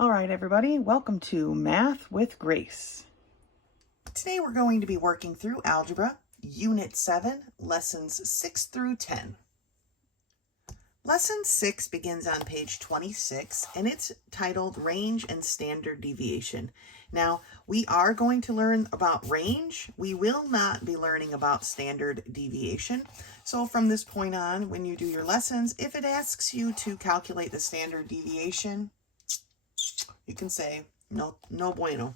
All right, everybody, welcome to Math with Grace. Today we're going to be working through Algebra, Unit 7, Lessons 6 through 10. Lesson 6 begins on page 26, and it's titled Range and Standard Deviation. Now, we are going to learn about range. We will not be learning about standard deviation. So from this point on, when you do your lessons, if it asks you to calculate the standard deviation, you can say, no bueno.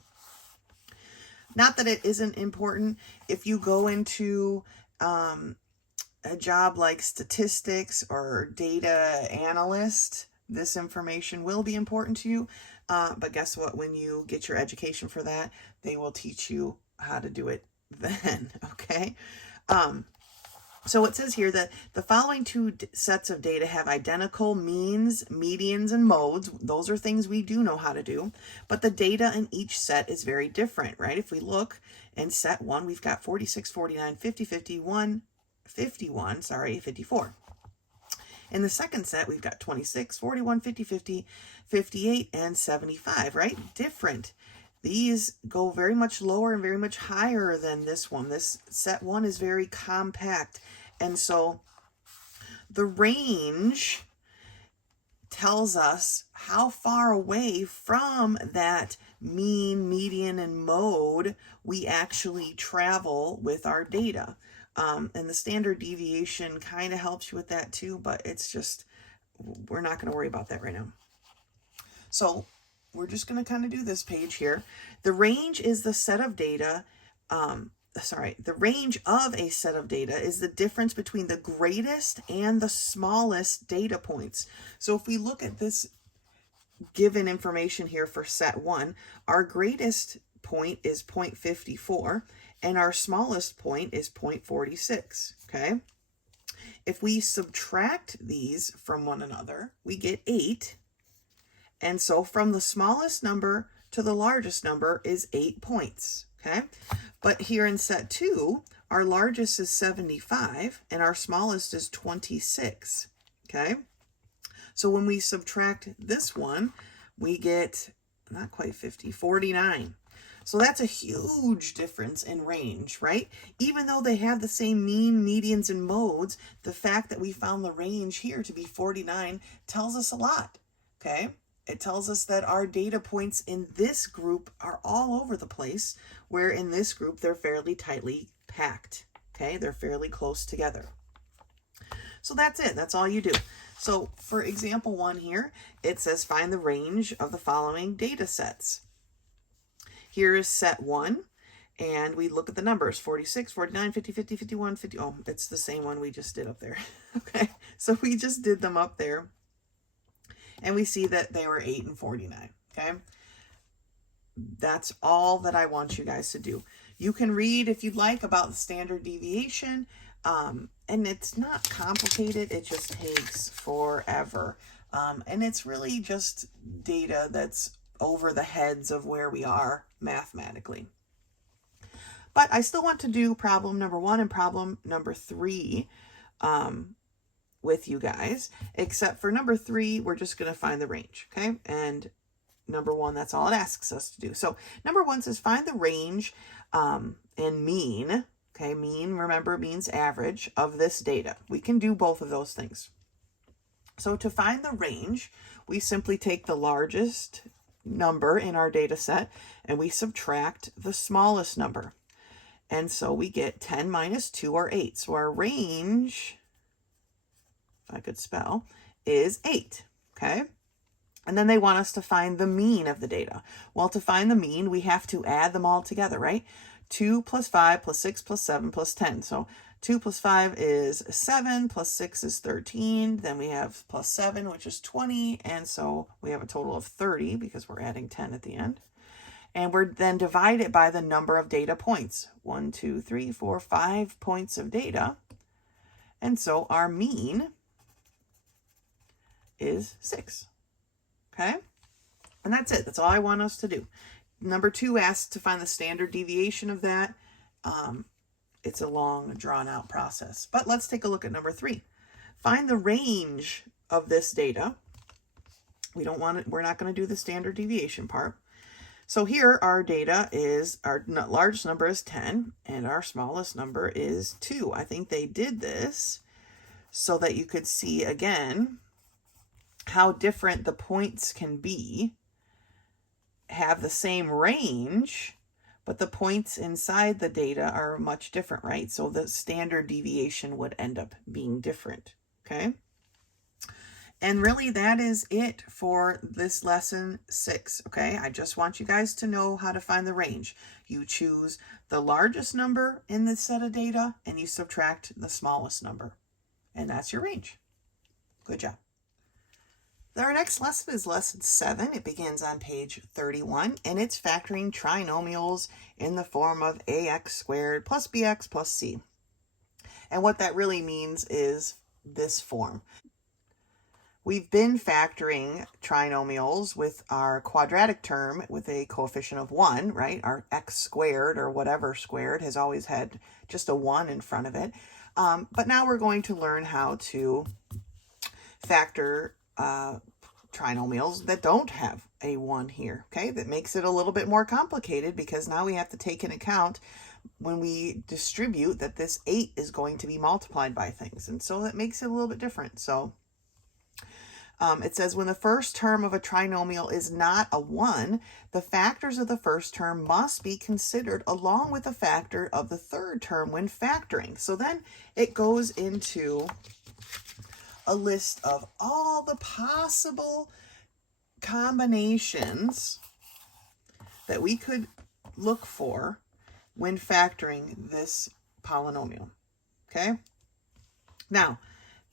Not that it isn't important. If you go into a job like statistics or data analyst, this information will be important to you. But guess what? When you get your education for that, they will teach you how to do it then, okay? So it says here that the following two sets of data have identical means, medians, and modes. Those are things we do know how to do, but the data in each set is very different, right? If we look in set 1, we've got 46, 49, 50, 51, 54. In the second set, we've got 26, 41, 50, 50, 58, and 75, right? Different. These go very much lower and very much higher than this one. This set 1 is very compact. And so the range tells us how far away from that mean, median, and mode we actually travel with our data. And the standard deviation kind of helps you with that too, but it's just, we're not going to worry about that right now. So we're just going to kind of do this page here. The range is the set of data, the range of a set of data is the difference between the greatest and the smallest data points. So if we look at this given information here for set 1, our greatest point is 0.54 and our smallest point is 0.46, okay? If we subtract these from one another, we get 8. And so from the smallest number to the largest number is 8 points, okay? But here in set 2, our largest is 75 and our smallest is 26, okay? So when we subtract this one, we get, not quite 50, 49. So that's a huge difference in range, right? Even though they have the same mean, medians, and modes, the fact that we found the range here to be 49 tells us a lot, okay? It tells us that our data points in this group are all over the place, where in this group they're fairly tightly packed, okay? They're fairly close together. So that's it. That's all you do. So for example 1 here, it says find the range of the following data sets. Here is set 1, and we look at the numbers, 46, 49, 50, 50, 51, 50. Oh, it's the same one we just did up there. Okay, so we just did them up there, and we see that they were 8 and 49, okay? That's all that I want you guys to do. You can read, if you'd like, about the standard deviation, and it's not complicated. It just takes forever, and it's really just data that's over the heads of where we are mathematically. But I still want to do problem number 1 and problem number 3 with you guys, except for number 3, we're just going to find the range, okay? And number 1, that's all it asks us to do. So number 1 says find the range and mean, okay? Mean, remember, means average of this data. We can do both of those things. So to find the range, we simply take the largest number in our data set and we subtract the smallest number. And so we get 10 minus 2 or 8. So our range, if I could spell, is 8, okay? And then they want us to find the mean of the data. Well, to find the mean, we have to add them all together, right? 2 plus 5 plus 6 plus 7 plus 10. So 2 plus 5 is 7, plus 6 is 13. Then we have plus 7, which is 20. And so we have a total of 30 because we're adding 10 at the end. And we're then divided by the number of data points. 1, 2, 3, 4, 5 points of data. And so our mean is 6. Okay? And that's it. That's all I want us to do. Number 2 asks to find the standard deviation of that. It's a long, drawn-out process. But let's take a look at number 3. Find the range of this data. We don't want it, we're not going to do the standard deviation part. So here our data is, our largest number is 10 and our smallest number is 2. I think they did this so that you could see again how different the points can be, have the same range, but the points inside the data are much different, right? So the standard deviation would end up being different, okay? And really that is it for this lesson 6, okay? I just want you guys to know how to find the range. You choose the largest number in this set of data and you subtract the smallest number. And that's your range. Good job. Our next lesson is lesson 7. It begins on page 31 and it's factoring trinomials in the form of ax squared plus bx plus c. And what that really means is this form. We've been factoring trinomials with our quadratic term with a coefficient of 1, right? Our x squared or whatever squared has always had just a 1 in front of it. But now we're going to learn how to factor trinomials that don't have a 1 here, okay? That makes it a little bit more complicated because now we have to take into account when we distribute that this 8 is going to be multiplied by things. And so that makes it a little bit different. So it says when the first term of a trinomial is not a 1, the factors of the first term must be considered along with the factor of the third term when factoring. So then it goes into a list of all the possible combinations that we could look for when factoring this polynomial, okay? Now,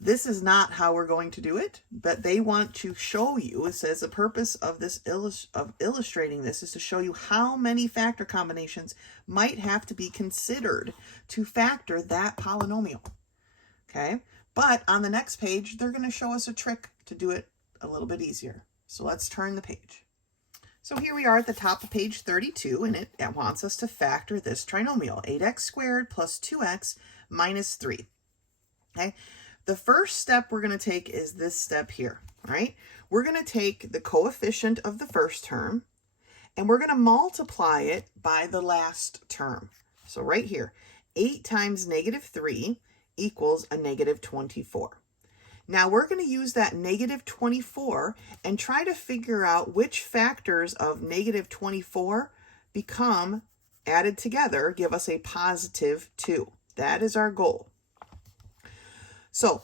this is not how we're going to do it, but they want to show you, it says the purpose of this illustrating this is to show you how many factor combinations might have to be considered to factor that polynomial, okay? But on the next page, they're going to show us a trick to do it a little bit easier. So let's turn the page. So here we are at the top of page 32, and it wants us to factor this trinomial, 8x squared plus 2x minus 3. Okay, the first step we're going to take is this step here, right? We're going to take the coefficient of the first term, and we're going to multiply it by the last term. So right here, 8 times negative 3 equals a negative 24. Now we're going to use that negative 24 and try to figure out which factors of negative 24 become added together, give us a positive 2. That is our goal. So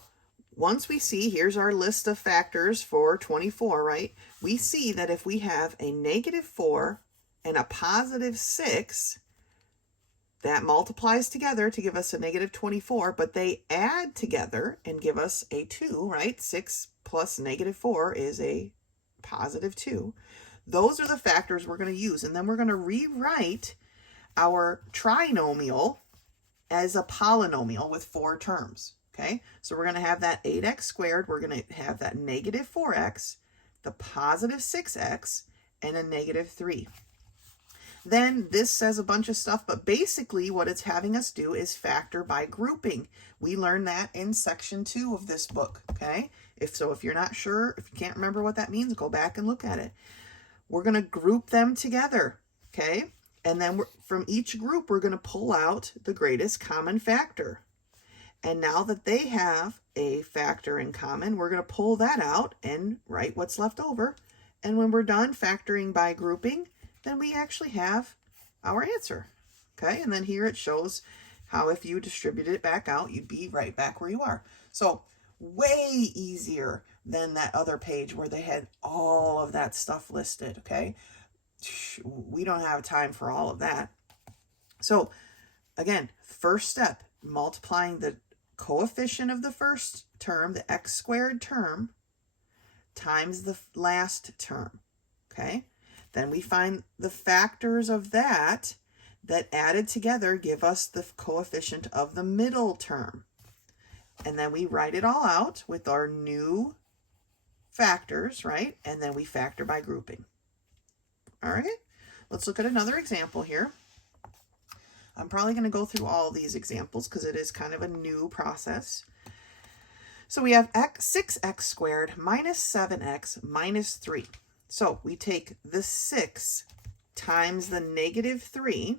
once we see, here's our list of factors for 24, right? We see that if we have a negative 4 and a positive 6, that multiplies together to give us a negative 24, but they add together and give us a 2, right? 6 plus negative 4 is a positive 2. Those are the factors we're going to use, and then we're going to rewrite our trinomial as a polynomial with 4 terms, okay? So we're going to have that 8x squared, we're going to have that negative 4x, the positive 6x, and a negative 3. Then this says a bunch of stuff, but basically what it's having us do is factor by grouping. We learned that in section 2 of this book, okay? If you're not sure, if you can't remember what that means, go back and look at it. We're going to group them together, okay? And then from each group, we're going to pull out the greatest common factor. And now that they have a factor in common, we're going to pull that out and write what's left over. And when we're done factoring by grouping, then we actually have our answer, okay? And then here it shows how if you distribute it back out, you'd be right back where you are. So way easier than that other page where they had all of that stuff listed, okay? We don't have time for all of that. So again, first step, multiplying the coefficient of the first term, the x squared term, times the last term, okay? Then we find the factors of that added together give us the coefficient of the middle term. And then we write it all out with our new factors, right? And then we factor by grouping. All right, let's look at another example here. I'm probably going to go through all these examples because it is kind of a new process. So we have 6x squared minus 7x minus 3. So we take the 6 times the negative 3,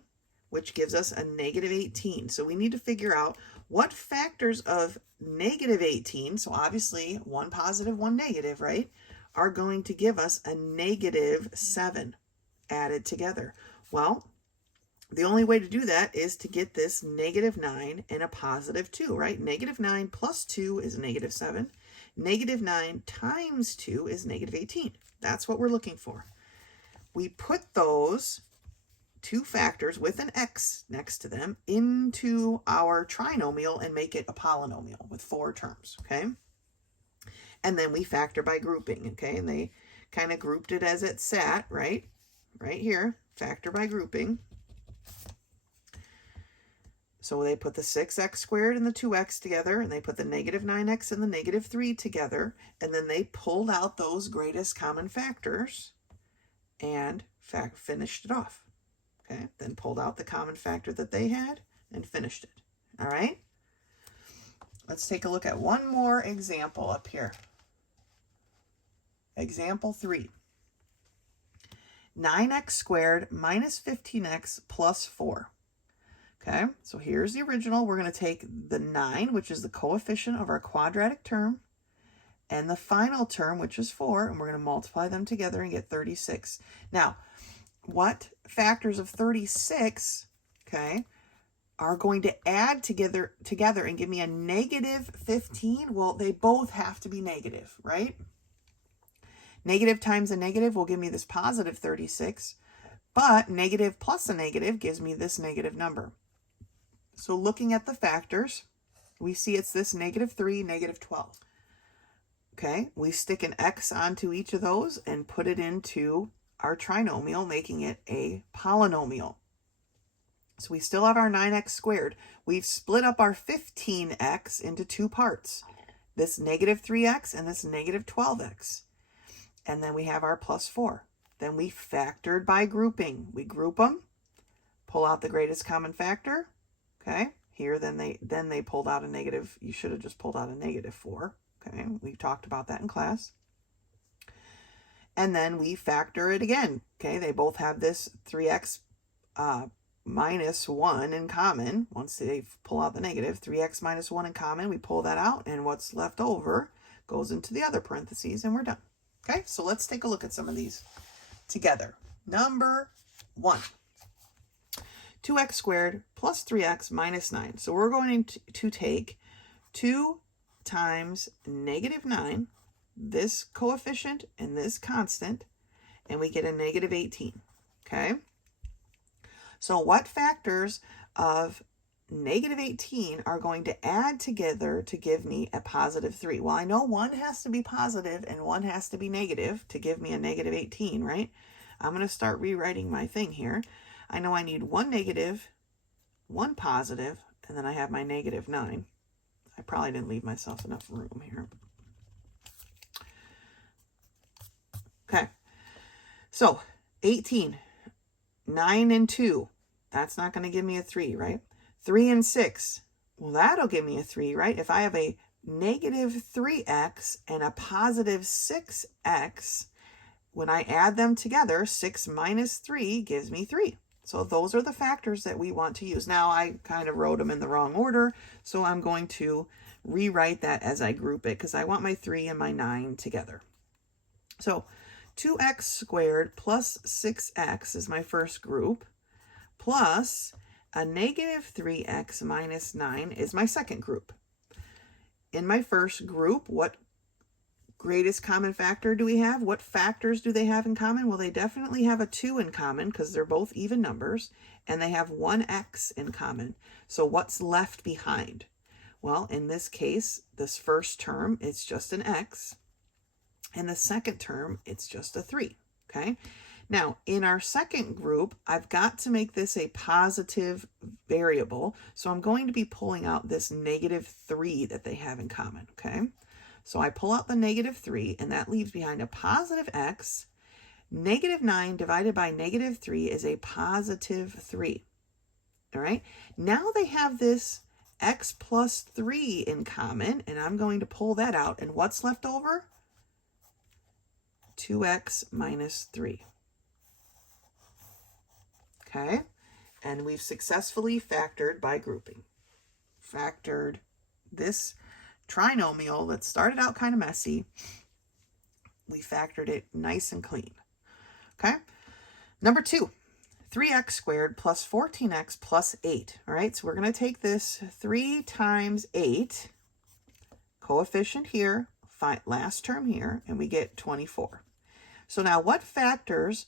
which gives us a negative 18. So we need to figure out what factors of negative 18, so obviously one positive, one negative, right, are going to give us a negative 7 added together. Well, the only way to do that is to get this negative 9 and a positive 2, right? Negative 9 plus 2 is negative 7. Negative 9 times 2 is negative 18. That's what we're looking for. We put those two factors with an x next to them into our trinomial and make it a polynomial with 4 terms, okay? And then we factor by grouping, okay? And they kind of grouped it as it sat, right? Right here, factor by grouping. So they put the 6x squared and the 2x together, and they put the negative 9x and the negative 3 together, and then they pulled out those greatest common factors and finished it off. Okay, then pulled out the common factor that they had and finished it. All right? Let's take a look at one more example up here. Example 3. 9x squared minus 15x plus 4. Okay, so here's the original. We're going to take the 9, which is the coefficient of our quadratic term, and the final term, which is 4, and we're going to multiply them together and get 36. Now, what factors of 36, okay, are going to add together and give me a negative 15? Well, they both have to be negative, right? Negative times a negative will give me this positive 36, but negative plus a negative gives me this negative number. So looking at the factors, we see it's this negative 3, negative 12. Okay, we stick an x onto each of those and put it into our trinomial, making it a polynomial. So we still have our 9x squared. We've split up our 15x into 2 parts, this negative 3x and this negative 12x. And then we have our plus 4. Then we factored by grouping. We group them, pull out the greatest common factor. Okay, here then they pulled out a negative. You should have just pulled out a negative 4. Okay, we talked about that in class. And then we factor it again. Okay, they both have this 3x minus 1 in common. Once they pull out the negative, 3x minus 1 in common, we pull that out, and what's left over goes into the other parentheses, and we're done. Okay, so let's take a look at some of these together. Number 1. 2x squared plus 3x minus 9. So we're going to take 2 times negative 9, this coefficient and this constant, and we get a negative 18. Okay? So what factors of negative 18 are going to add together to give me a positive 3? Well, I know one has to be positive and one has to be negative to give me a negative 18, right? I'm going to start rewriting my thing here. I know I need one negative, one positive, and then I have my negative 9. I probably didn't leave myself enough room here. Okay, so 18, 9 and 2, that's not going to give me a 3, right? 3 and 6, well, that'll give me a 3, right? If I have a negative 3x and a positive 6x, when I add them together, 6 minus 3 gives me 3. So those are the factors that we want to use. Now, I kind of wrote them in the wrong order, so I'm going to rewrite that as I group it because I want my 3 and my 9 together. So 2x squared plus 6x is my first group, plus a negative 3x minus 9 is my second group. In my first group, what greatest common factor do we have? What factors do they have in common? Well, they definitely have a 2 in common because they're both even numbers, and they have one x in common. So what's left behind? Well, in this case, this first term, it's just an x, and the second term, it's just a 3, okay? Now, in our second group, I've got to make this a positive variable, so I'm going to be pulling out this negative 3 that they have in common, okay? So I pull out the negative 3, and that leaves behind a positive x. Negative 9 divided by negative 3 is a positive 3. All right? Now they have this x plus 3 in common, and I'm going to pull that out. And what's left over? 2x minus 3. Okay, and we've successfully factored by grouping. Factored this trinomial that started out kind of messy. We factored it nice and clean. Okay, number 2. 3x squared plus 14x plus 8. All right, so we're going to take this 3 times 8, coefficient here, last term here, and we get 24. So now what factors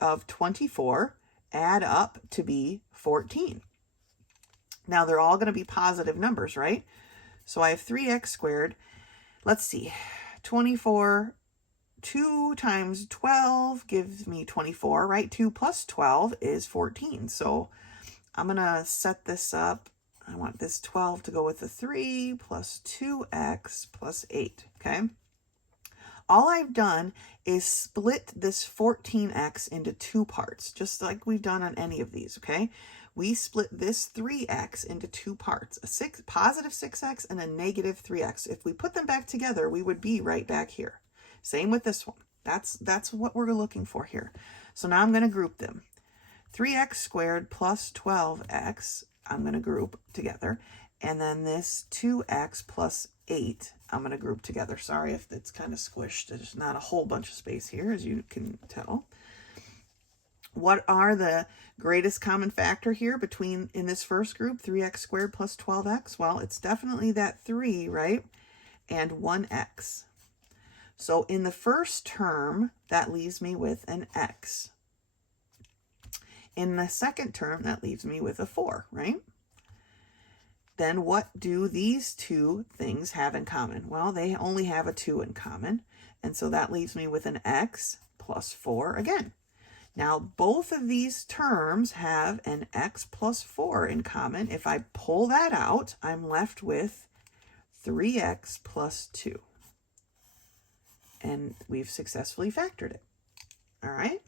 of 24 add up to be 14? Now they're all going to be positive numbers, right? So I have 3x squared. Let's see, 24. 2 times 12 gives me 24, right? 2 plus 12 is 14. So I'm going to set this up. I want this 12 to go with the 3 plus 2x plus 8, okay? All I've done is split this 14x into 2 parts, just like we've done on any of these, okay? We split this 3x into 2 parts, a positive 6x and a negative 3x. If we put them back together, we would be right back here. Same with this one. That's what we're looking for here. So now I'm going to group them. 3x squared plus 12x, I'm going to group together. And then this 2x plus 8, I'm going to group together. Sorry if it's kind of squished. There's not a whole bunch of space here, as you can tell. What are the greatest common factor here in this first group, 3x squared plus 12x? Well, it's definitely that 3, right? And 1x. So in the first term, that leaves me with an x. In the second term, that leaves me with a 4, right? Then what do these two things have in common? Well, they only have a 2 in common. And so that leaves me with an x plus 4 again. Now, both of these terms have an x plus 4 in common. If I pull that out, I'm left with 3x plus 2. And we've successfully factored it. All right.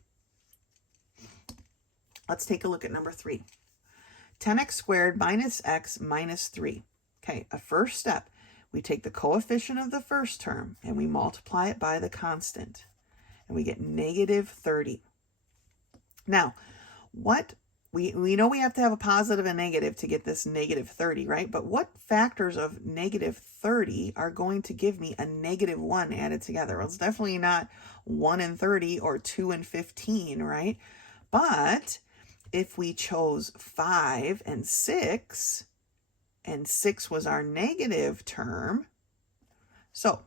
Let's take a look at number 3. 10x squared minus x minus 3. Okay, a first step. We take the coefficient of the first term and we multiply it by the constant. And we get negative 30. Now, we know we have to have a positive and negative to get this negative 30, right? But what factors of negative 30 are going to give me a negative 1 added together? Well, it's definitely not 1 and 30 or 2 and 15, right? But if we chose 5 and 6 was our negative term, so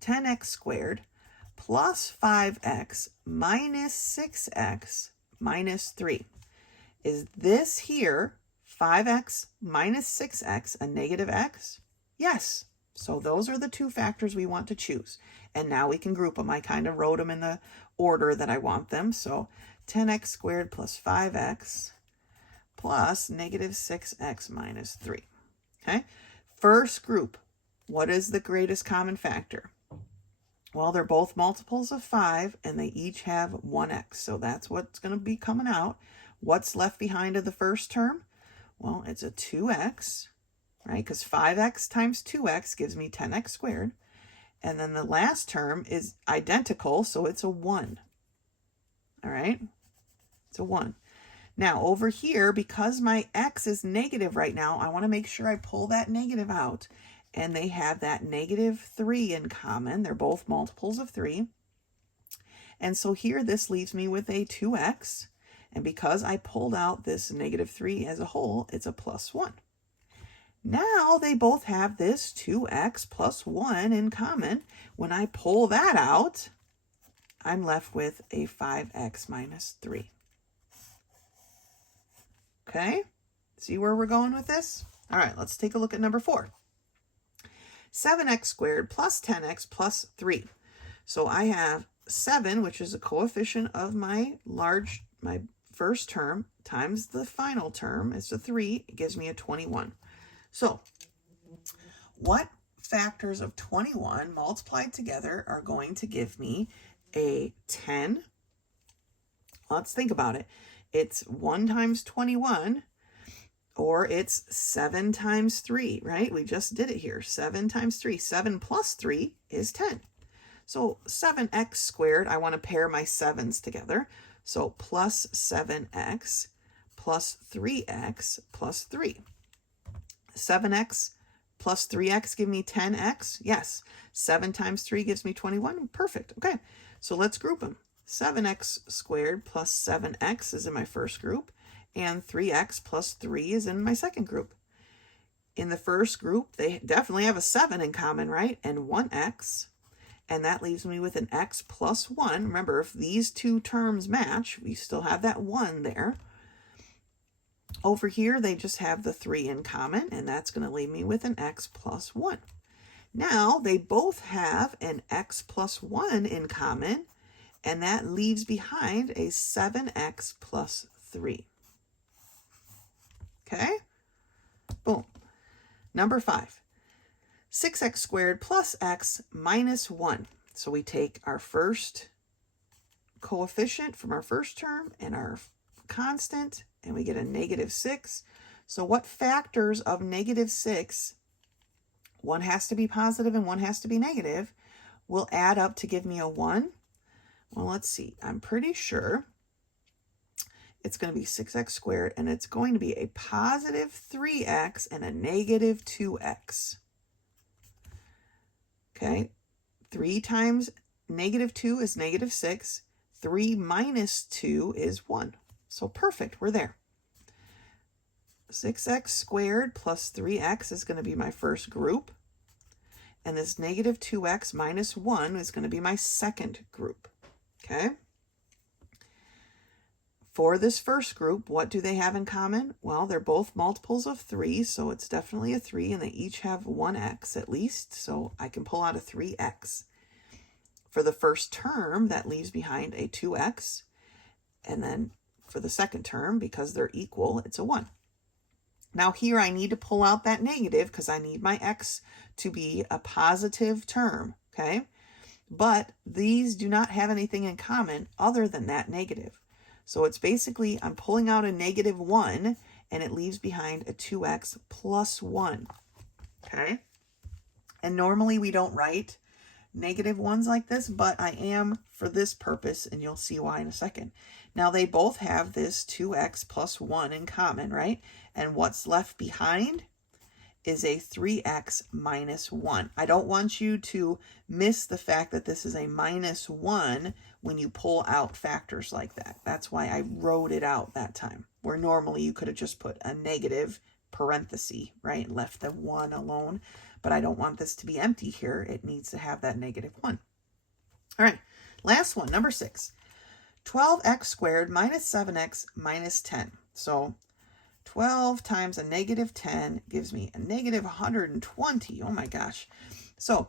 10x squared plus 5x minus 6x minus 3. Is this here, 5x minus 6x, a negative x? Yes. So those are the 2 factors we want to choose. And now we can group them. I kind of wrote them in the order that I want them. So 10x squared plus 5x plus negative 6x minus 3. Okay. First group, what is the greatest common factor? Well, they're both multiples of 5, and they each have 1x. So that's what's going to be coming out. What's left behind of the first term? Well, it's a 2x, right? Because 5x times 2x gives me 10x squared. And then the last term is identical, so it's a 1. All right? It's a 1. Now, over here, because my x is negative right now, I want to make sure I pull that negative out. And they have that negative 3 in common. They're both multiples of 3. And so here, this leaves me with a 2x. And because I pulled out this negative 3 as a whole, it's a plus 1. Now they both have this 2x plus 1 in common. When I pull that out, I'm left with a 5x minus 3. Okay? See where we're going with this? All right, let's take a look at number 4. 7x squared plus 10x plus 3. So I have 7, which is a coefficient of my first term, times the final term. It's a 3. It gives me a 21. So what factors of 21 multiplied together are going to give me a 10? Let's think about it. It's 1 times 21 or it's 7 times 3, right? We just did it here. 7 times 3. 7 plus 3 is 10. So 7x squared, I want to pair my 7's together. So plus 7x plus 3x plus 3. 7x plus 3x give me 10x. Yes. 7 times 3 gives me 21. Perfect. Okay. So let's group them. 7x squared plus 7x is in my first group, and 3x plus 3 is in my second group. In the first group, they definitely have a 7 in common, right? And 1x. And that leaves me with an x plus 1. Remember, if these two terms match, we still have that 1 there. Over here, they just have the 3 in common, and that's going to leave me with an x plus 1. Now, they both have an x plus 1 in common, and that leaves behind a 7x plus 3. Okay? Boom. Number 5. 6x squared plus x minus 1. So we take our first coefficient from our first term and our constant, and we get a negative 6. So what factors of negative 6, one has to be positive and one has to be negative, will add up to give me a 1? Well, let's see. I'm pretty sure it's going to be 6x squared, and it's going to be a positive 3x and a negative 2x. Okay, 3 times negative 2 is negative 6. 3 minus 2 is 1. So perfect, we're there. 6x squared plus 3x is going to be my first group. And this negative 2x minus 1 is going to be my second group. Okay? For this first group, what do they have in common? Well, they're both multiples of 3, so it's definitely a 3, and they each have 1x at least, so I can pull out a 3x. For the first term, that leaves behind a 2x, and then for the second term, because they're equal, it's a 1. Now here I need to pull out that negative because I need my x to be a positive term, okay? But these do not have anything in common other than that negative. So it's basically, I'm pulling out a negative 1, and it leaves behind a 2x plus 1, okay? And normally we don't write negative 1s like this, but I am for this purpose, and you'll see why in a second. Now they both have this 2x plus 1 in common, right? And what's left behind is a 3x minus 1. I don't want you to miss the fact that this is a minus 1 when you pull out factors like that. That's why I wrote it out that time, where normally you could have just put a negative parenthesis, right? Left the 1 alone. But I don't want this to be empty here. It needs to have that negative 1. All right, last one, number 6. 12x squared minus 7x minus 10. So 12 times a negative 10 gives me a negative 120. Oh my gosh. So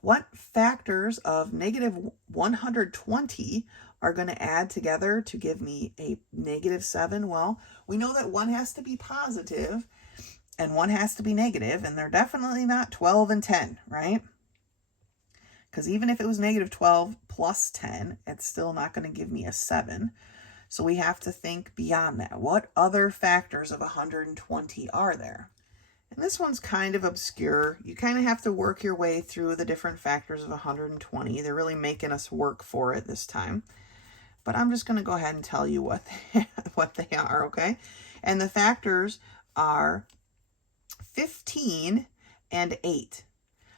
what factors of negative 120 are going to add together to give me a negative 7? Well, we know that one has to be positive and one has to be negative, and they're definitely not 12 and 10, right? Because even if it was negative 12 plus 10, it's still not going to give me a 7. So we have to think beyond that. What other factors of 120 are there? And this one's kind of obscure. You kind of have to work your way through the different factors of 120. They're really making us work for it this time. But I'm just going to go ahead and tell you what they are, okay? And the factors are 15 and 8.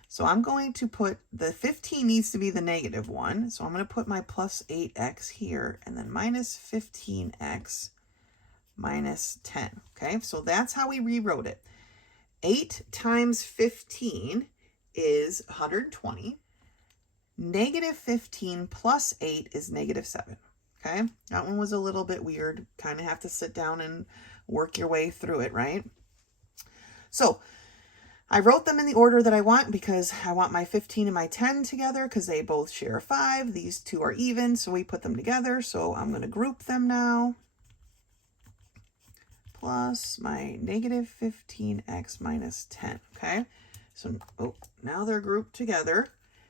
So I'm going to put, the 15 needs to be the negative one. So I'm going to put my plus 8x here, and then minus 15x minus 10. Okay, so that's how we rewrote it. 8 times 15 is 120. Negative 15 plus 8 is negative 7. Okay, that one was a little bit weird. Kind of have to sit down and work your way through it, right? So I wrote them in the order that I want because I want my 15 and my 10 together because they both share 5. These two are even, so we put them together. So I'm going to group them now. Plus my negative 15x minus 10, okay? So now they're grouped together.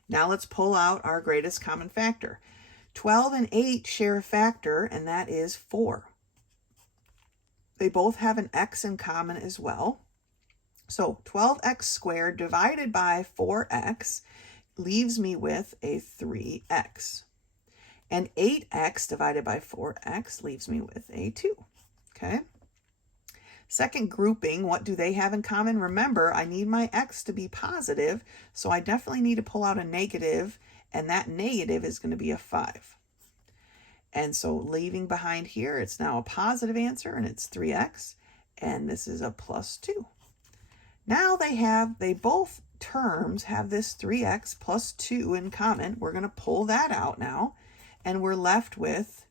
Now let's pull out our greatest common factor. 12 and 8 share a factor, and that is 4. They both have an x in common as well. So 12x squared divided by 4x leaves me with a 3x. And 8x divided by 4x leaves me with a 2. Okay. Second grouping, what do they have in common? Remember, I need my x to be positive, so I definitely need to pull out a negative, and that negative is going to be a 5. And so leaving behind here, it's now a positive answer, and it's 3x, and this is a plus 2. Now they both terms have this 3x plus 2 in common. We're going to pull that out now, and we're left with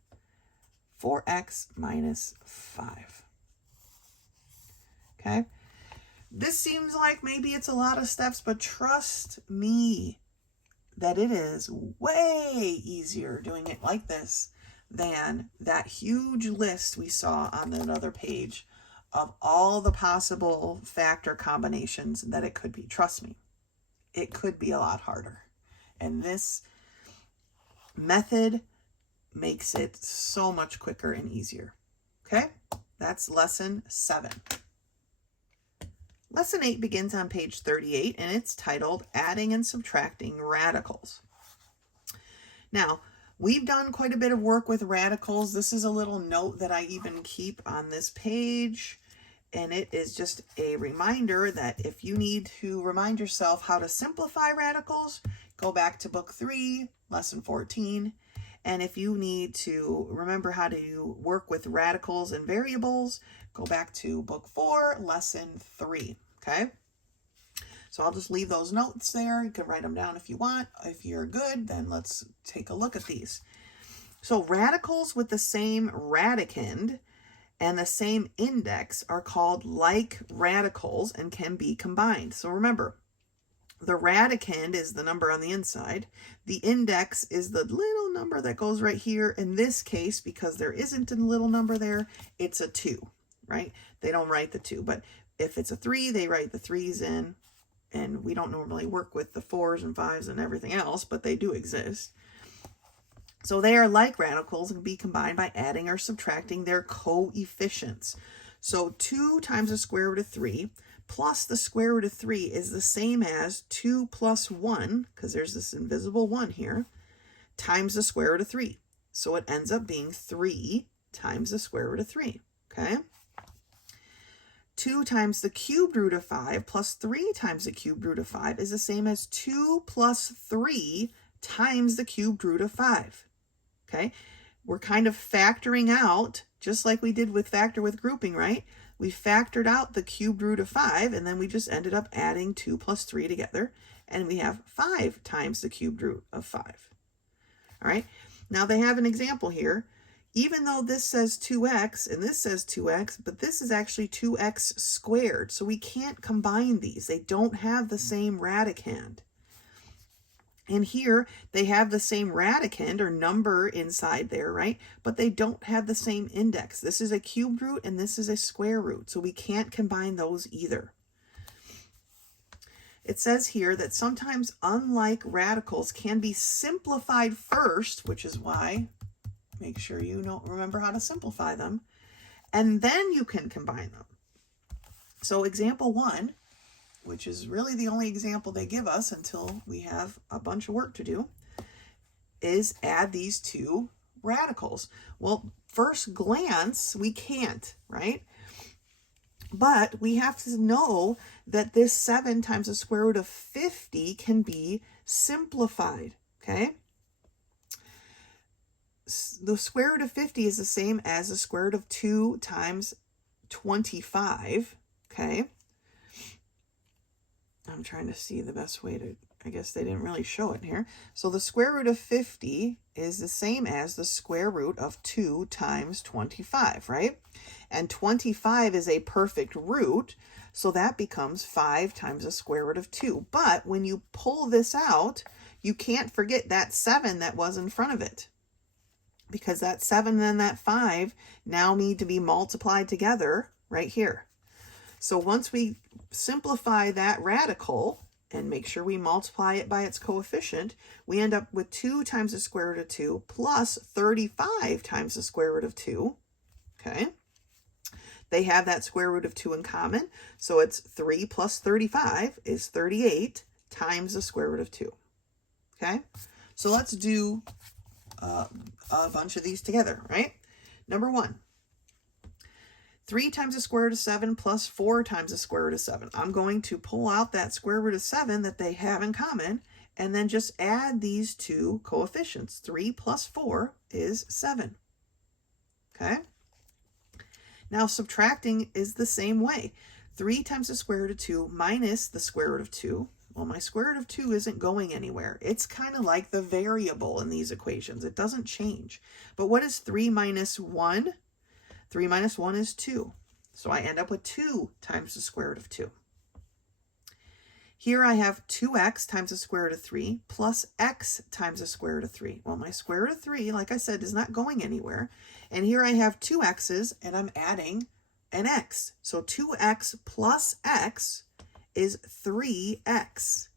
4x minus 5. Okay, this seems like maybe it's a lot of steps, but trust me that it is way easier doing it like this than that huge list we saw on that other page of all the possible factor combinations that it could be. Trust me, it could be a lot harder. And this method makes it so much quicker and easier. Okay, that's lesson 7. Lesson 8 begins on page 38, and it's titled Adding and Subtracting Radicals. Now, we've done quite a bit of work with radicals. This is a little note that I even keep on this page, and it is just a reminder that if you need to remind yourself how to simplify radicals, go back to book 3, lesson 14. And if you need to remember how to work with radicals and variables, go back to book 4, lesson 3, okay? So I'll just leave those notes there. You can write them down if you want. If you're good, then let's take a look at these. So radicals with the same radicand and the same index are called like radicals and can be combined. So remember, the radicand is the number on the inside. The index is the little number that goes right here. In this case, because there isn't a little number there, it's a 2, right? They don't write the 2, but if it's a 3, they write the 3's in, and we don't normally work with the 4's and 5's and everything else, but they do exist. So they are like radicals and can be combined by adding or subtracting their coefficients. So 2 times the square root of 3 plus the square root of 3 is the same as 2 plus 1, because there's this invisible 1 here, times the square root of 3. So it ends up being 3 times the square root of 3, okay? 2 times the cubed root of 5 plus 3 times the cubed root of 5 is the same as 2 plus 3 times the cubed root of 5, okay? We're kind of factoring out, just like we did with factor with grouping, right? We factored out the cubed root of 5, and then we just ended up adding 2 plus 3 together, and we have 5 times the cubed root of 5. All right, now they have an example here. Even though this says 2x and this says 2x, but this is actually 2x squared, so we can't combine these. They don't have the same radicand. And here they have the same radicand or number inside there, right? But they don't have the same index. This is a cubed root and this is a square root, so we can't combine those either. It says here that sometimes unlike radicals can be simplified first, which is why make sure you remember how to simplify them, and then you can combine them. So example 1, which is really the only example they give us until we have a bunch of work to do, is add these 2 radicals. Well, first glance, we can't, right? But we have to know that this 7 times the square root of 50 can be simplified, okay? The square root of 50 is the same as the square root of 2 times 25, okay? I'm trying to see the best way to, I guess they didn't really show it here. So the square root of 50 is the same as the square root of 2 times 25, right? And 25 is a perfect root, so that becomes 5 times the square root of 2. But when you pull this out, you can't forget that 7 that was in front of it, because that 7 and that 5 now need to be multiplied together right here. So once we simplify that radical and make sure we multiply it by its coefficient, we end up with 2 times the square root of 2 plus 35 times the square root of 2, okay? They have that square root of 2 in common, so it's 3 plus 35 is 38 times the square root of 2. Okay, so let's do a bunch of these together, right? Number 1, 3 times the square root of 7 plus 4 times the square root of 7. I'm going to pull out that square root of 7 that they have in common and then just add these two coefficients. 3 plus 4 is 7. Okay? Now subtracting is the same way. 3 times the square root of 2 minus the square root of 2. Well, my square root of 2 isn't going anywhere. It's kind of like the variable in these equations. It doesn't change. But what is 3 minus 1? 3 minus 1 is 2. So I end up with 2 times the square root of 2. Here I have 2x times the square root of 3 plus x times the square root of 3. Well, my square root of 3, like I said, is not going anywhere. And here I have 2 x's, and I'm adding an x. So 2x plus x is 3x.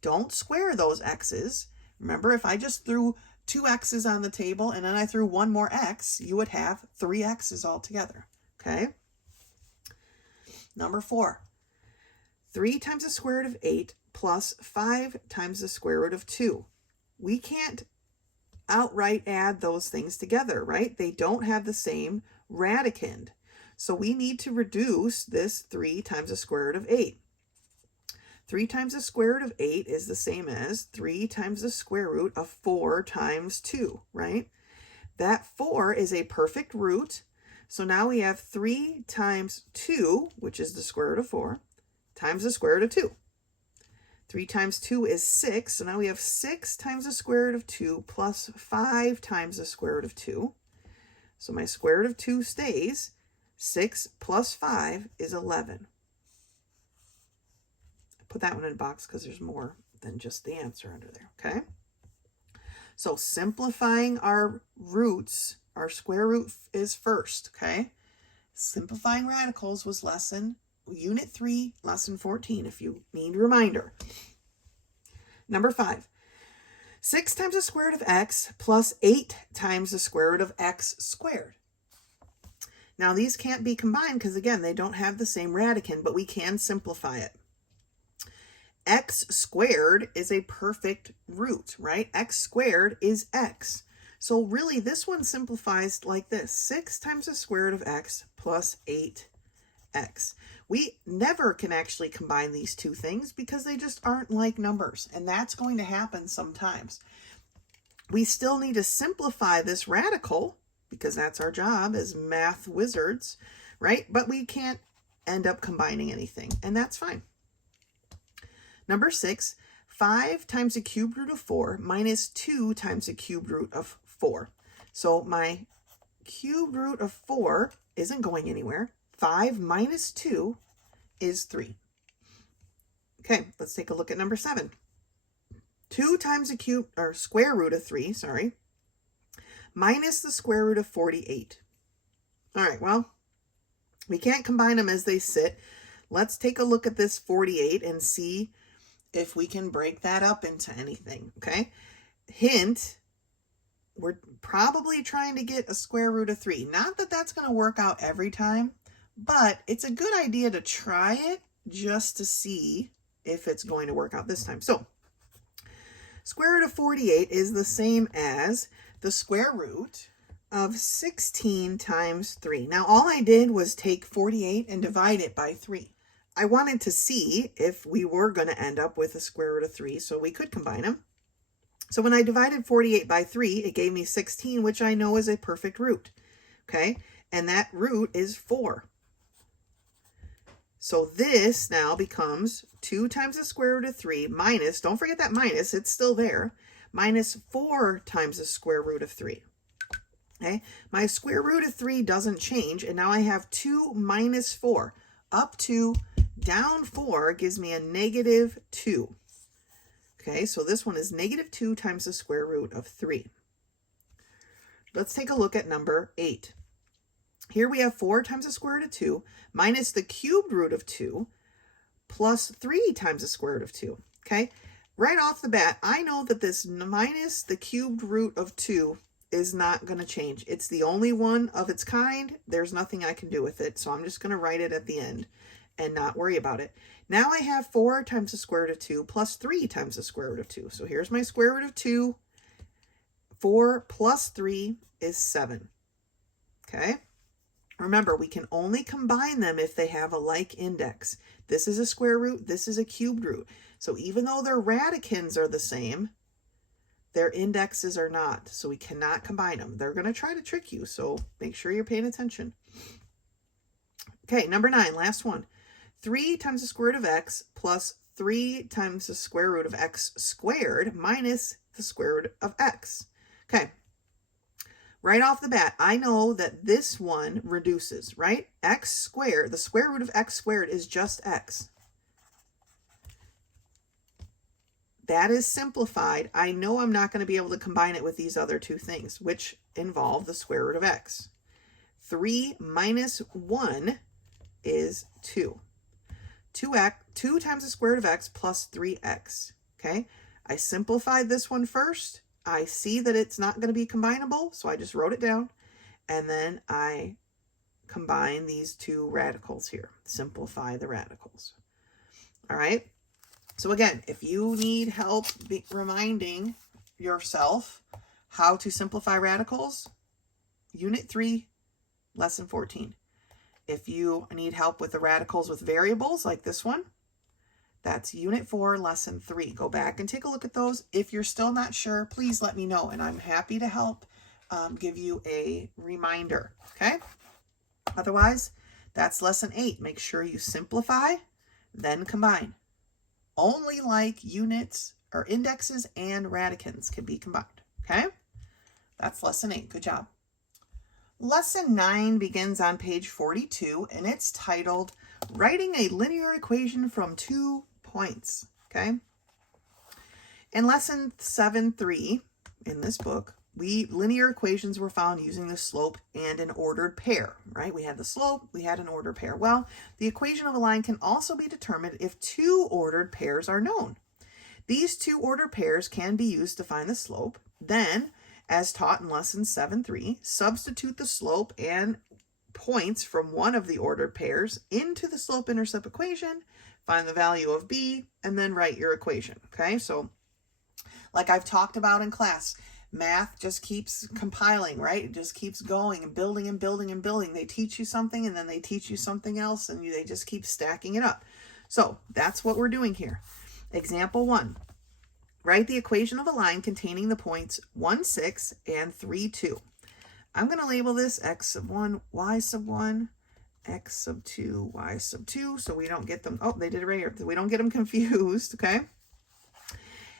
Don't square those x's. Remember, if I just threw 2 x's on the table and then I threw one more x, you would have 3 x's altogether. Okay? Number 4. 3 times the square root of 8 plus 5 times the square root of 2. We can't outright add those things together, right? They don't have the same radicand. So we need to reduce this 3 times the square root of 8. 3 times the square root of 8 is the same as 3 times the square root of 4 times 2, right? That 4 is a perfect root. So now we have 3 times 2, which is the square root of 4, times the square root of 2. 3 times 2 is 6. So now we have 6 times the square root of 2 plus 5 times the square root of 2. So my square root of 2 stays. 6 plus 5 is 11. Put that one in a box because there's more than just the answer under there, okay? So simplifying our roots, our square root is first, okay? Simplifying radicals was Unit 3, Lesson 14, if you need a reminder. Number 5, 6 times the square root of x plus 8 times the square root of x squared. Now these can't be combined because, again, they don't have the same radicand, but we can simplify it. X squared is a perfect root, right? X squared is x. So really this one simplifies like this. 6 times the square root of x plus 8x. We never can actually combine these two things because they just aren't like numbers, and that's going to happen sometimes. We still need to simplify this radical because that's our job as math wizards, right? But we can't end up combining anything, and that's fine. Number 6, 5 times the cubed root of 4 minus 2 times the cubed root of 4. So my cubed root of 4 isn't going anywhere. 5 minus 2 is 3. Okay, let's take a look at number 7. 2 times the square root of 3, minus the square root of 48. All right, well, we can't combine them as they sit. Let's take a look at this 48 and see if we can break that up into anything, okay? Hint, we're probably trying to get a square root of 3. Not that that's going to work out every time, but it's a good idea to try it just to see if it's going to work out this time. So, square root of 48 is the same as the square root of 16 times 3. Now, all I did was take 48 and divide it by 3. I wanted to see if we were going to end up with a square root of 3, so we could combine them. So when I divided 48 by 3, it gave me 16, which I know is a perfect root, okay? And that root is 4. So this now becomes 2 times the square root of 3 minus, don't forget that minus, it's still there, minus 4 times the square root of 3. Okay, my square root of 3 doesn't change, and now I have 2 minus 4. Up 2, down 4 gives me a negative 2. Okay, so this one is negative 2 times the square root of 3. Let's take a look at number 8. Here we have 4 times the square root of 2 minus the cubed root of 2 plus 3 times the square root of 2. Okay, right off the bat, I know that this minus the cubed root of 2 is not going to change. It's the only one of its kind. There's nothing I can do with it. So I'm just going to write it at the end and not worry about it. Now I have 4 times the square root of 2 plus 3 times the square root of 2. So here's my square root of 2. 4 plus 3 is 7. Okay? Remember, we can only combine them if they have a like index. This is a square root. This is a cubed root. So even though their radicans are the same, their indexes are not. So we cannot combine them. They're going to try to trick you. So make sure you're paying attention. Okay, number 9, last one. 3 times the square root of x plus 3 times the square root of x squared minus the square root of x. Okay, right off the bat, I know that this one reduces, right? X squared, the square root of x squared is just x. That is simplified. I know I'm not going to be able to combine it with these other two things, which involve the square root of x. 3 minus 1 is 2. 2 times the square root of x plus 3x. Okay, I simplified this one first. I see that it's not going to be combinable, so I just wrote it down. And then I combine these two radicals here. Simplify the radicals. All right. So again, if you need help reminding yourself how to simplify radicals, Unit 3, Lesson 14. If you need help with the radicals with variables like this one, that's Unit 4, Lesson 3. Go back and take a look at those. If you're still not sure, please let me know, and I'm happy to help give you a reminder, okay? Otherwise, that's Lesson 8. Make sure you simplify, then combine. Only like units or indexes and radicans can be combined, okay? That's Lesson 8. Good job. Lesson 9 begins on page 42, and it's titled Writing a Linear Equation from 2 Points, okay? In Lesson 7.3 in this book, linear equations were found using the slope and an ordered pair, right? We had the slope, we had an ordered pair. Well, the equation of a line can also be determined if 2 ordered pairs are known. These 2 ordered pairs can be used to find the slope. Then, as taught in Lesson 7.3, substitute the slope and points from one of the ordered pairs into the slope-intercept equation, find the value of b, and then write your equation, okay? So, like I've talked about in class, math just keeps compiling, right? It just keeps going and building and building and building. They teach you something, and then they teach you something else, and they just keep stacking it up. So, that's what we're doing here. Example 1. Write the equation of a line containing the points 1, 6, and 3, 2. I'm going to label this x sub 1, y sub 1, x sub 2, y sub 2, so we don't get them, oh, they did it right here, so we don't get them confused, okay?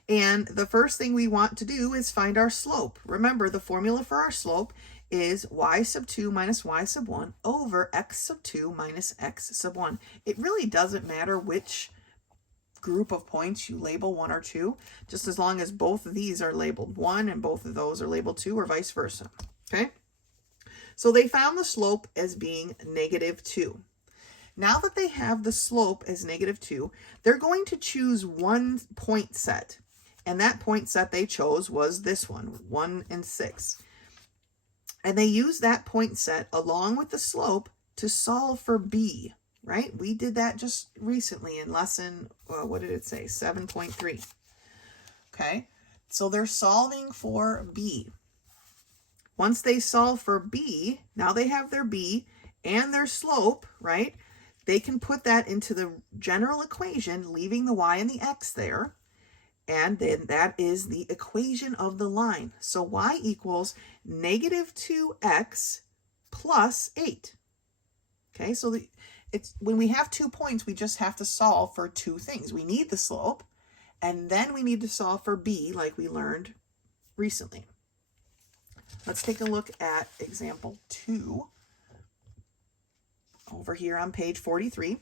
And the first thing we want to do is find our slope. Remember, the formula for our slope is y sub 2 minus y sub 1 over x sub 2 minus x sub 1. It really doesn't matter which group of points you label 1 or 2, just as long as both of these are labeled 1 and both of those are labeled 2, or vice versa, okay? So they found the slope as being -2. Now that they have the slope as -2, they're going to choose one point set, and that point set they chose was this one, 1 and 6. And they used that point set along with the slope to solve for b, right? We did that just recently in lesson, what did it say? 7.3. Okay, so they're solving for b. Once they solve for b, now they have their b and their slope, right? They can put that into the general equation, leaving the y and the x there. And then that is the equation of the line. So y equals -2x plus 8. Okay, so it's when we have 2 points, we just have to solve for 2 things. We need the slope, and then we need to solve for b, like we learned recently. Let's take a look at example 2 over here on page 43.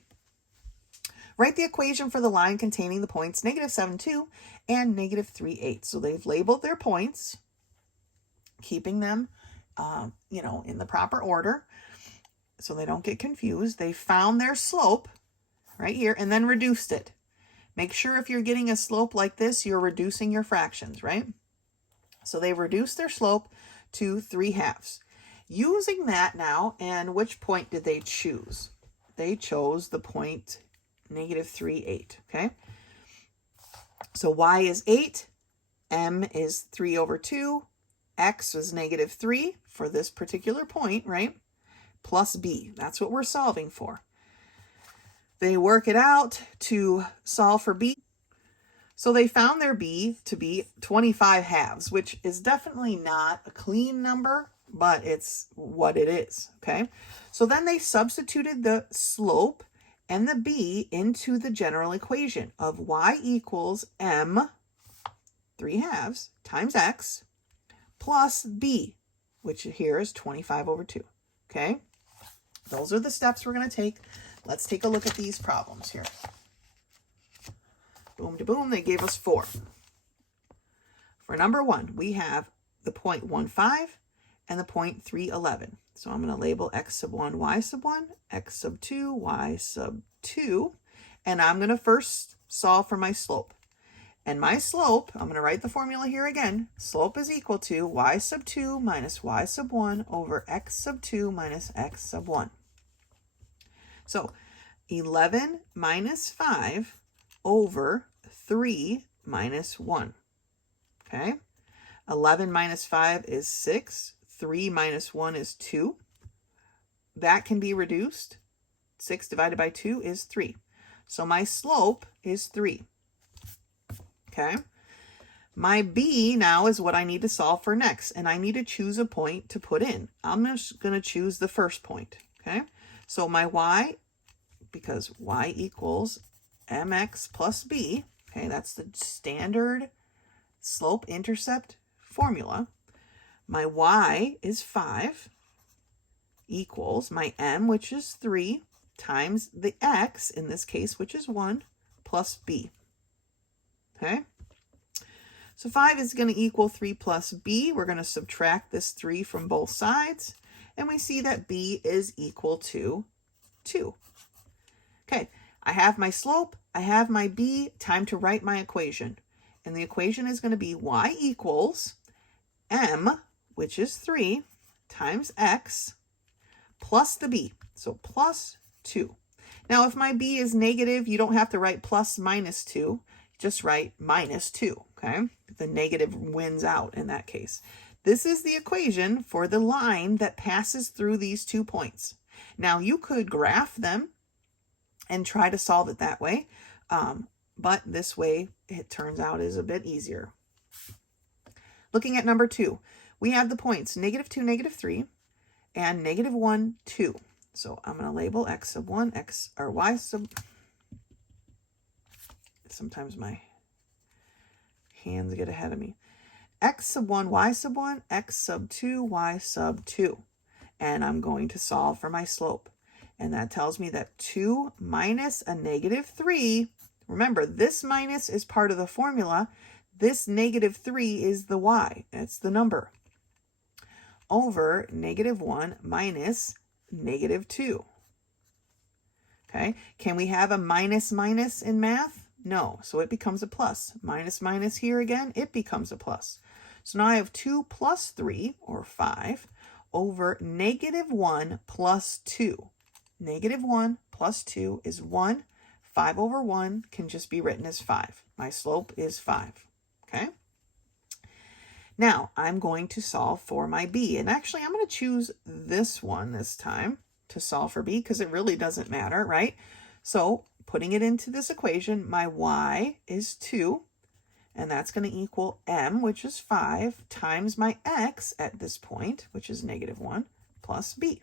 Write the equation for the line containing the points -7, 2 and -3, 8. So they've labeled their points, keeping them, in the proper order so they don't get confused. They found their slope right here and then reduced it. Make sure if you're getting a slope like this, you're reducing your fractions, right? So they reduced their slope to 3/2. Using that now, and which point did they choose? They chose the point -3, 8, okay? So y is 8, m is 3/2, x was -3 for this particular point, right? Plus b, that's what we're solving for. They work it out to solve for b. So they found their b to be 25/2, which is definitely not a clean number, but it's what it is, okay? So then they substituted the slope and the b into the general equation of y equals m 3/2 times x plus b, which here is 25/2, okay? Those are the steps we're going to take. Let's take a look at these problems here. Boom to boom, they gave us 4. For number 1, we have the point 1,5 and the point 3,11. So I'm going to label x sub 1, y sub 1, x sub 2, y sub 2. And I'm going to first solve for my slope. And my slope, I'm going to write the formula here again. Slope is equal to y sub 2 minus y sub 1 over x sub 2 minus x sub 1. So 11 minus 5 over 3 minus 1. Okay? 11 minus 5 is 6. 3 minus 1 is 2. That can be reduced. 6 divided by 2 is 3. So my slope is 3. Okay? My b now is what I need to solve for next, and I need to choose a point to put in. I'm just going to choose the first point. Okay? So my y, because y equals mx plus b, okay, that's the standard slope-intercept formula. My y is 5 equals my m, which is 3, times the x, in this case, which is 1, plus b. Okay? So 5 is going to equal 3 plus b. We're going to subtract this 3 from both sides, and we see that b is equal to 2. Okay, I have my slope, I have my b, time to write my equation. And the equation is going to be y equals m, which is 3, times x, plus the b, so plus 2. Now, if my b is negative, you don't have to write plus minus 2, just write minus 2, okay? The negative wins out in that case. This is the equation for the line that passes through these 2 points. Now, you could graph them and try to solve it that way, but this way, it turns out, is a bit easier. Looking at number 2, we have the points -2, -3, and -1, 2. So I'm going to label x sub 1, y sub... Sometimes my hands get ahead of me. X sub 1, y sub 1, x sub 2, y sub 2. And I'm going to solve for my slope. And that tells me that 2 minus a -3, remember, this minus is part of the formula. This -3 is the y. That's the number. Over -1 minus -2. Okay, can we have a minus in math? No, so it becomes a plus. Minus here again, it becomes a plus. So now I have 2 plus 3, or 5, over -1 plus 2. -1 plus 2 is 1. 5 over 1 can just be written as 5. My slope is 5. Okay? Now, I'm going to solve for my b. And actually, I'm going to choose this one this time to solve for b, because it really doesn't matter, right? So, putting it into this equation, my y is 2. And that's going to equal m, which is 5, times my x at this point, which is -1, plus b.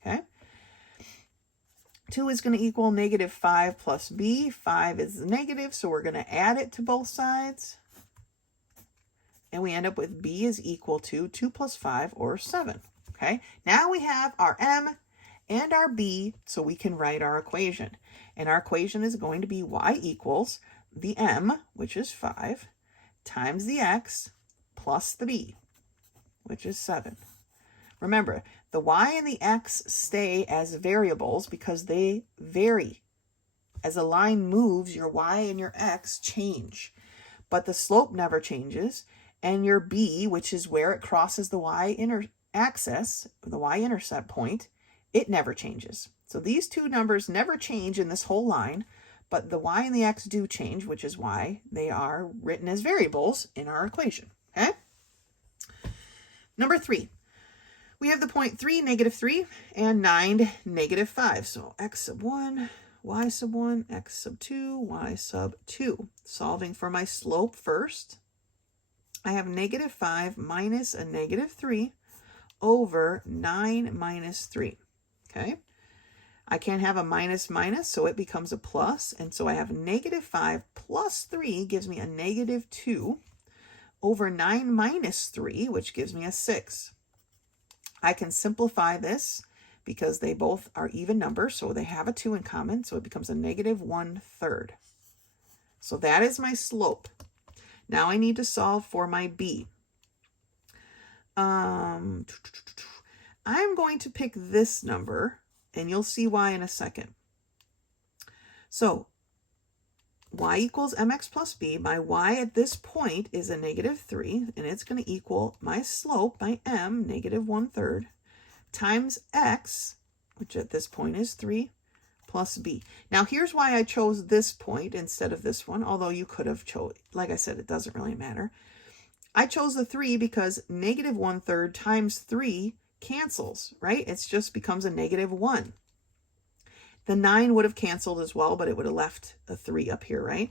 Okay? 2 is going to equal -5 plus b. 5 is negative, so we're going to add it to both sides. And we end up with b is equal to 2 plus 5, or 7. Okay? Now we have our m and our b, so we can write our equation. And our equation is going to be y equals the m, which is 5, times the x, plus the b, which is 7. Remember, the y and the x stay as variables because they vary. As a line moves, your y and your x change. But the slope never changes, and your b, which is where it crosses the y-axis, the y-intercept point, it never changes. So these two numbers never change in this whole line, but the y and the x do change, which is why they are written as variables in our equation, okay? Number 3, we have the point 3, -3, and 9, -5. So x sub 1, y sub 1, x sub 2, y sub 2. Solving for my slope first, I have -5 minus a -3 over 9 minus 3, okay? I can't have a minus minus, so it becomes a plus, and so I have -5 plus 3 gives me a -2 over 9 minus 3, which gives me a 6. I can simplify this because they both are even numbers, so they have a 2 in common, so it becomes a -1/3. So that is my slope. Now I need to solve for my b. I'm going to pick this number, and you'll see why in a second. So y equals mx plus b. My y at this point is a -3, and it's going to equal my slope, my m, -1/3, times x, which at this point is 3, plus b. Now here's why I chose this point instead of this one, although you could have chose, like I said, it doesn't really matter. I chose the 3 because -1/3 times 3 cancels, right? It just becomes a -1. The 9 would have canceled as well, but it would have left a 3 up here, right?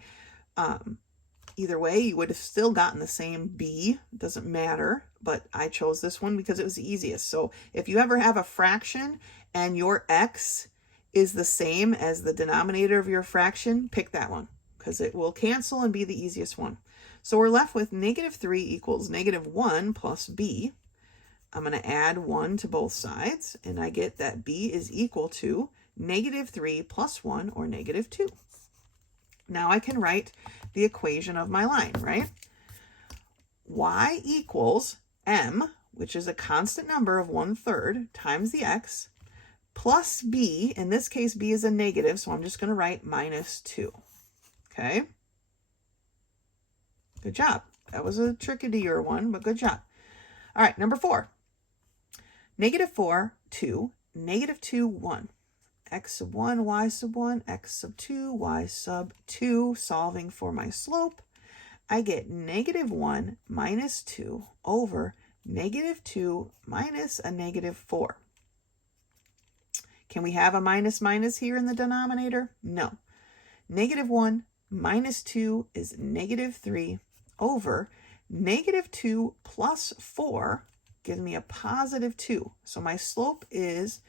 Either way, you would have still gotten the same b. It doesn't matter, but I chose this one because it was the easiest. So if you ever have a fraction and your x is the same as the denominator of your fraction, pick that one because it will cancel and be the easiest one. So we're left with -3 equals -1 plus b. I'm going to add 1 to both sides, and I get that b is equal to -3 plus 1, or -2. Now I can write the equation of my line, right? Y equals m, which is a constant number of 1/3, times the x, plus b. In this case, b is a negative, so I'm just going to write -2. Okay? Good job. That was a trickier one, but good job. All right, number 4. -4, 2, -2, 1. X sub 1, y sub 1, x sub 2, y sub 2. Solving for my slope, I get -1 minus 2 over -2 minus a -4. Can we have a minus minus here in the denominator? No. -1 minus 2 is -3 over -2 plus 4 gives me a +2. So my slope is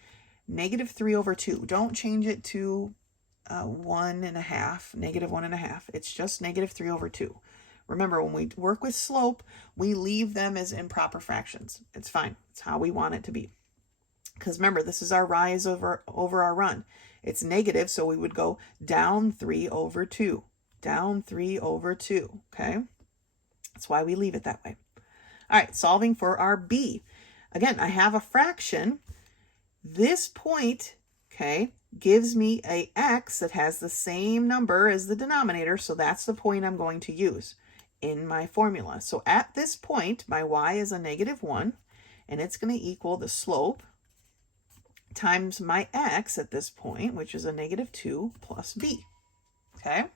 -3 over 2. Don't change it to 1.5, -1.5. It's just -3 over 2. Remember, when we work with slope, we leave them as improper fractions. It's fine. It's how we want it to be. Because remember, this is our rise over our run. It's negative, so we would go down 3 over 2. Down 3 over 2, okay? That's why we leave it that way. All right, solving for our b. Again, I have a fraction. This point, okay, gives me a x that has the same number as the denominator, so that's the point I'm going to use in my formula. So at this point, my y is a -1, and it's going to equal the slope times my x at this point, which is a -2 plus b, okay?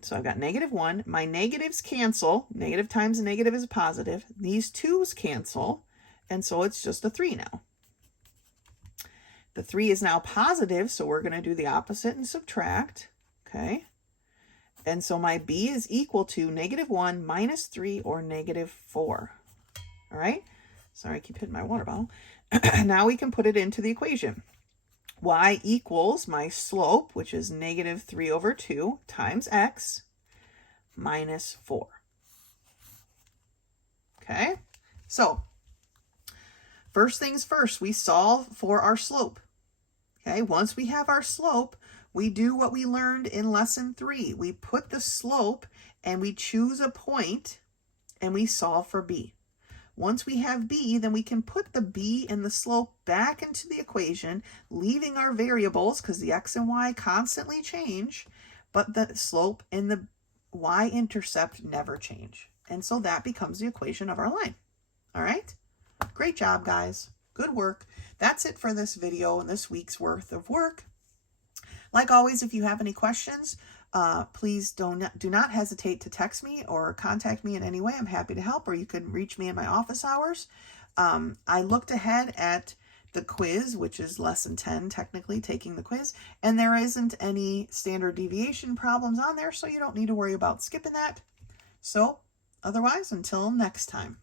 So I've got -1. My negatives cancel. Negative times a negative is a positive. These 2's cancel, and so it's just a 3 now. The 3 is now positive, so we're going to do the opposite and subtract, okay? And so my b is equal to -1 minus 3, or -4, all right? Sorry, I keep hitting my water bottle. Now we can put it into the equation. Y equals my slope, which is -3 over 2, times x minus 4. Okay, so first things first, we solve for our slope. Okay, once we have our slope, we do what we learned in lesson 3. We put the slope and we choose a point and we solve for b. Once we have b, then we can put the b and the slope back into the equation, leaving our variables because the x and y constantly change, but the slope and the y-intercept never change. And so that becomes the equation of our line. All right? Great job, guys. Good work. That's it for this video and this week's worth of work. Like always, if you have any questions, please do not hesitate to text me or contact me in any way. I'm happy to help, or you can reach me in my office hours. I looked ahead at the quiz, which is lesson 10, technically taking the quiz, and there isn't any standard deviation problems on there, so you don't need to worry about skipping that. So otherwise, until next time.